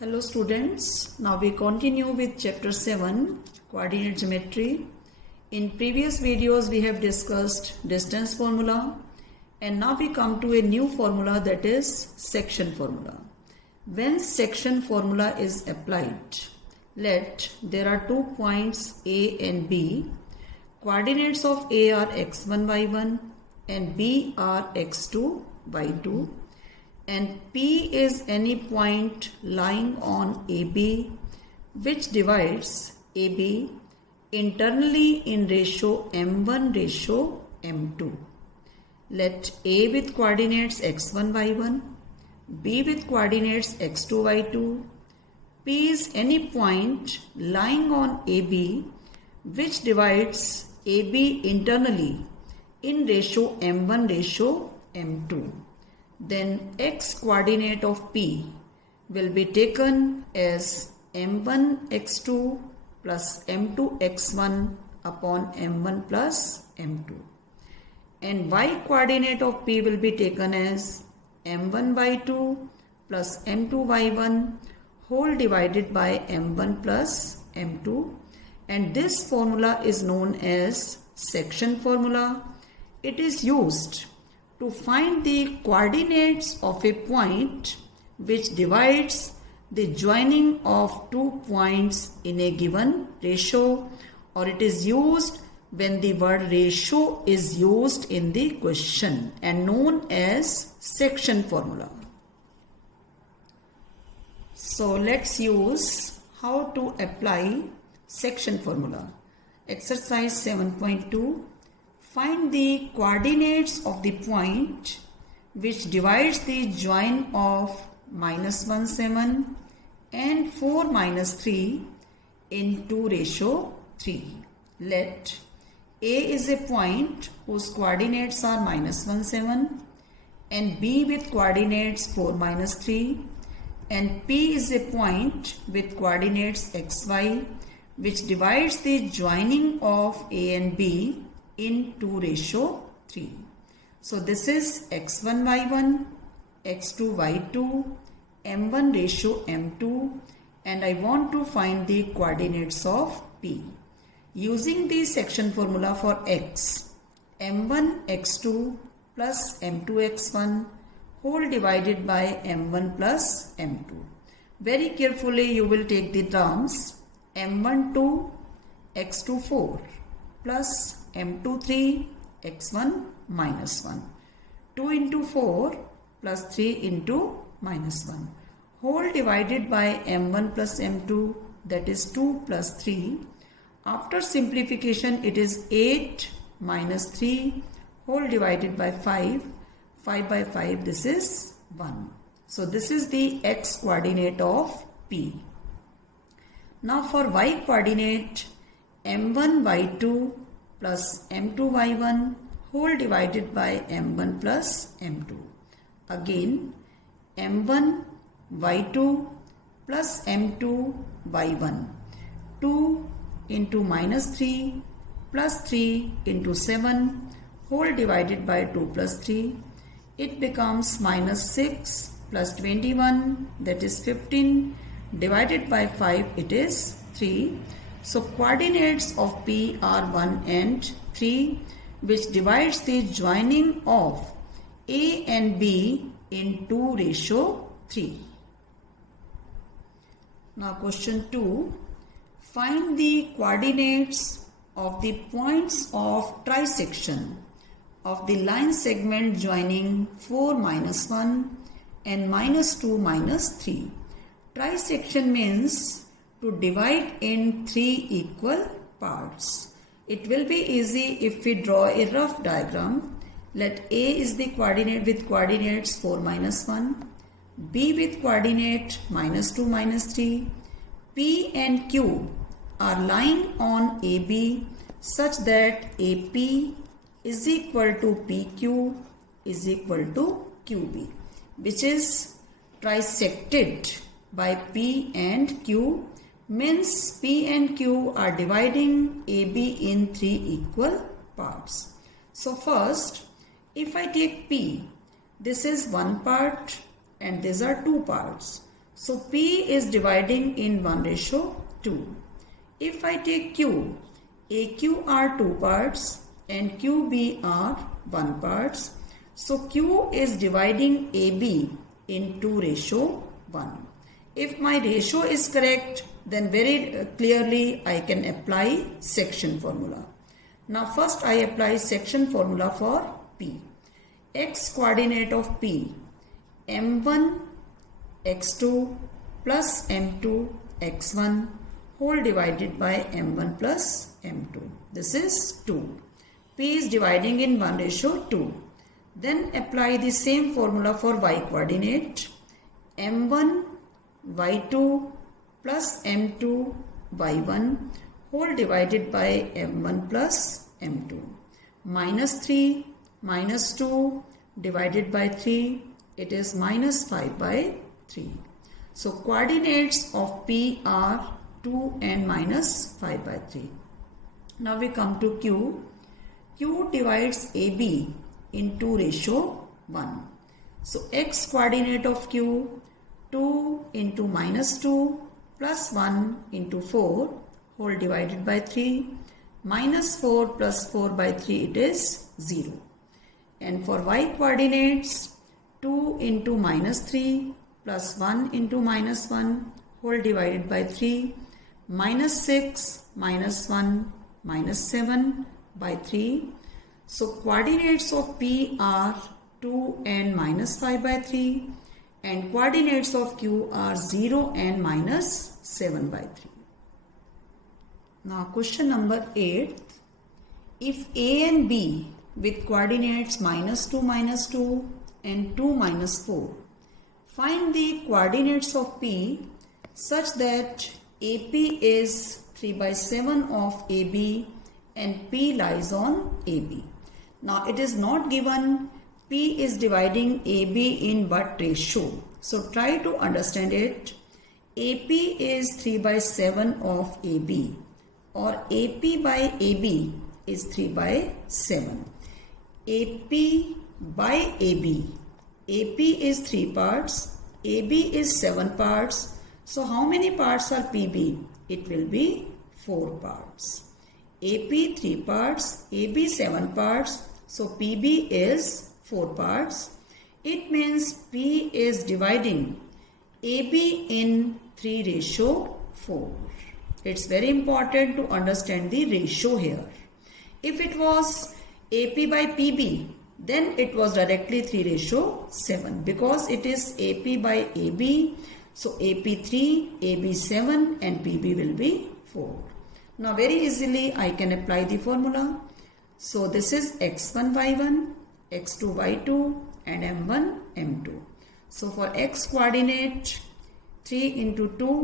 Hello students, now we continue with chapter 7 coordinate geometry. In previous videos we have discussed distance formula and now we come to a new formula, that is section formula. When section formula is applied, let there are 2 points A and B. Coordinates of A are x1, y1 and B are x2, y2. And P is any point lying on AB which divides AB internally in ratio m1 ratio m2. Let A with coordinates x1 y1, B with coordinates x2 y2. P is any point lying on AB which divides AB internally in ratio m1 ratio m2. Then x coordinate of P will be taken as m1 x2 plus m2 x1 upon m1 plus m2. And y coordinate of P will be taken as m1 y2 plus m2 y1 whole divided by m1 plus m2. And this formula is known as section formula. It is used to find the coordinates of a point which divides the joining of 2 points in a given ratio, or it is used when the word ratio is used in the question and known as section formula. So let's use how to apply section formula. Exercise 7.2. Find the coordinates of the point which divides the join of -1 7 and 4 -3 into ratio 3. Let A is a point whose coordinates are -1 7 and B with coordinates 4 -3, and P is a point with coordinates xy which divides the joining of A and B into ratio 3. So this is x1 y1, x2 y2, m1 ratio m2, and I want to find the coordinates of P. Using the section formula for x, m1 x2 plus m2 x1 whole divided by m1 plus m2. Very carefully you will take the terms m1 2, x2 4 plus m2 3, x1 -1. 2 into 4 plus 3 into -1. Whole divided by m1 plus m2, that is 2 plus 3. After simplification it is 8 minus 3 whole divided by 5. 5 by 5, this is 1. So this is the x coordinate of P. Now for y coordinate, m1 y2 plus m2 y1 whole divided by m1 plus m2. Again m1 y2 plus m2 y1. 2 into -3 plus 3 into 7 whole divided by 2 plus 3. It becomes -6 plus 21, that is 15, divided by 5, it is 3. So coordinates of P are 1 and 3 which divides the joining of A and B into ratio 3. Now question 2. Find the coordinates of the points of trisection of the line segment joining 4 -1 and -2 -3. Trisection means to divide in 3 equal parts. It will be easy if we draw a rough diagram. Let A is the coordinate with coordinates 4 -1, B with coordinate -2 -3, P and Q are lying on AB such that AP is equal to PQ is equal to QB, which is trisected by P and Q. Means P and Q are dividing AB in 3 equal parts. So first, if I take P, this is one part and these are 2 parts. So P is dividing in 1:2. If I take Q, AQ are 2 parts and QB are 1 parts. So Q is dividing AB in 2:1. If my ratio is correct, then very clearly I can apply section formula. Now first I apply section formula for P. X coordinate of P, M1 x2 plus M2 x1 whole divided by M1 plus M2. This is 2. P is dividing in 1:2. Then apply the same formula for Y coordinate, M1 y2 plus M2 y1 whole divided by M1 plus M2. Minus 3 minus 2 divided by 3, it is minus 5 by 3. So coordinates of P are 2 and minus 5 by 3. Now we come to Q. Q divides AB in 2:1. So X coordinate of Q, 2 into minus 2 plus 1 into 4 whole divided by 3. Minus 4 plus 4 by 3, it is 0. And for Y coordinates, 2 into minus 3 plus 1 into minus 1 whole divided by 3. Minus 6 minus 1 minus 7 by 3. So coordinates of P are 2 and minus 5 by 3 and coordinates of Q are 0 and minus 7 by 3. Now question number 8. If A and B with coordinates minus 2 and 2 minus 4, find the coordinates of P such that AP is 3/7 of AB and P lies on AB. Now it is not given P is dividing AB in what ratio. So try to understand it. AP is 3/7 of AB or AP by AB is 3/7. AP by AB. AP is 3 parts. AB is 7 parts. So how many parts are PB? It will be 4 parts. AP 3 parts, AB 7 parts. So PB is 4 parts. It means P is dividing AB in 3:4. It's very important to understand the ratio here. If it was AP by PB, then it was directly 3:7 because it is AP by AB. So AP 3, AB 7 and PB will be 4. Now very easily I can apply the formula. So this is x1 y1, x2 y2 and m1 m2. So for x coordinate 3 into 2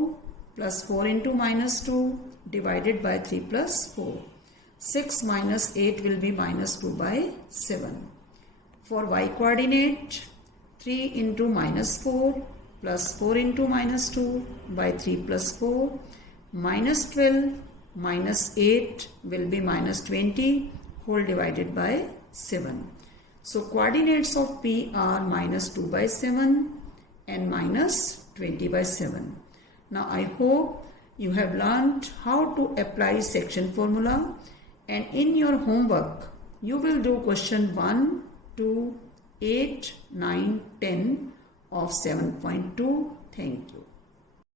plus 4 into minus 2 divided by 3 plus 4. 6 minus 8 will be minus 2 by 7. For y coordinate 3 into minus 4 plus 4 into minus 2 by 3 plus 4. Minus 12 minus 8 will be minus 20 whole divided by 7. So coordinates of P are minus 2/7 and minus 20/7. Now I hope you have learned how to apply section formula, and in your homework you will do question 1, 2, 8, 9, 10 of 7.2. Thank you.